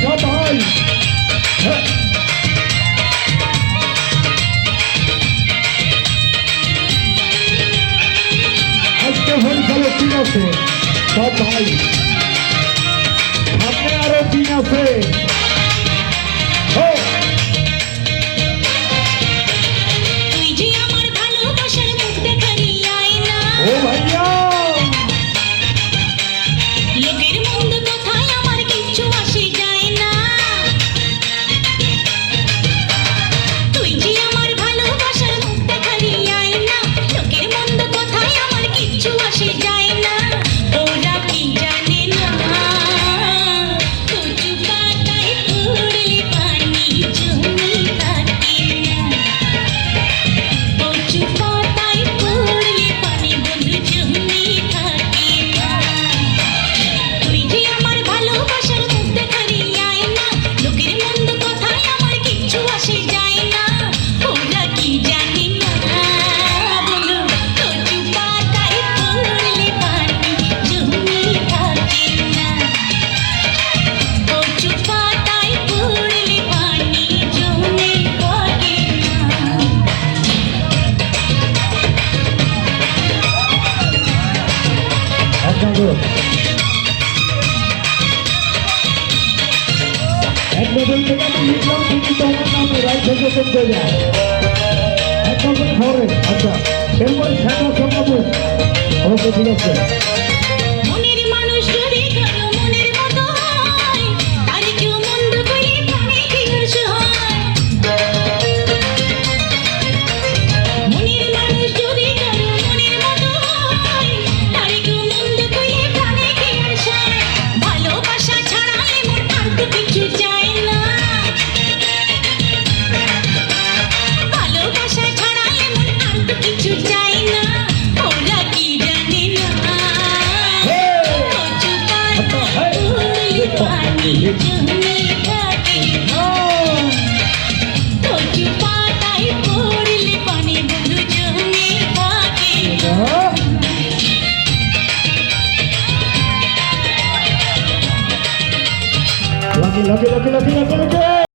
সবাই আজকে হরিফলে দিন আছে সবাই সামনে আরো দিন আছে ও ভাইয়া লোকের মন্দ কথায় আমার কিচ্ছু আসে যায় না তুই যে আমার ভালোবাসার মুখ দেখালি আয়না লোকের মন্দ কথায় আমার কিচ্ছু আসে যায় না ওরা কি জানে না কচু পাতায় পড়লে পানি জমে থাকে না কচু পাতায় পড়লে পানি বন্ধু জমে থাকে না তুই যে আমার ভালোবাসার মুখ দেখালি আয়না লোকের মন্দ কথায় আমার কিচ্ছু আসে যায় না ওরা কি জানে না বলো কচু পাতায় পড়লে পানি জমে থাকে না কচু পাতায় পড়লে পানি জমে থাকে না আপনাদের এক বদল থেকে আমি লিখলাম কিন্তু তোমার নামে রাইট থেকে করতে যায় এক বদল ঘরে আচ্ছা এরপরে শ্যামা সমাবেশ ওকে ঠিক আছে মনের মানুষ যদি কারো মনের মতো হয় তারে কেউ মন্দ করে প্রাণে বিনাশ হয় মনের মানুষ যদি কারো মনের মতো হয় তারে কেউ মন্দ করে প্রাণে বিনাশ হয় ভালোবাসা ছাড়া এমন আর তো কিছু চায় না ভালোবাসা ছাড়া এমন আর তো কিছু চায় না ওরা কি জানে না কচু পাতায় পড়লে পানি জমে থাকে না কচু পাতায় পড়লে পানি বন্ধু জমে থাকে না লাগে লাগে লাগে লাগে লাগে লাগে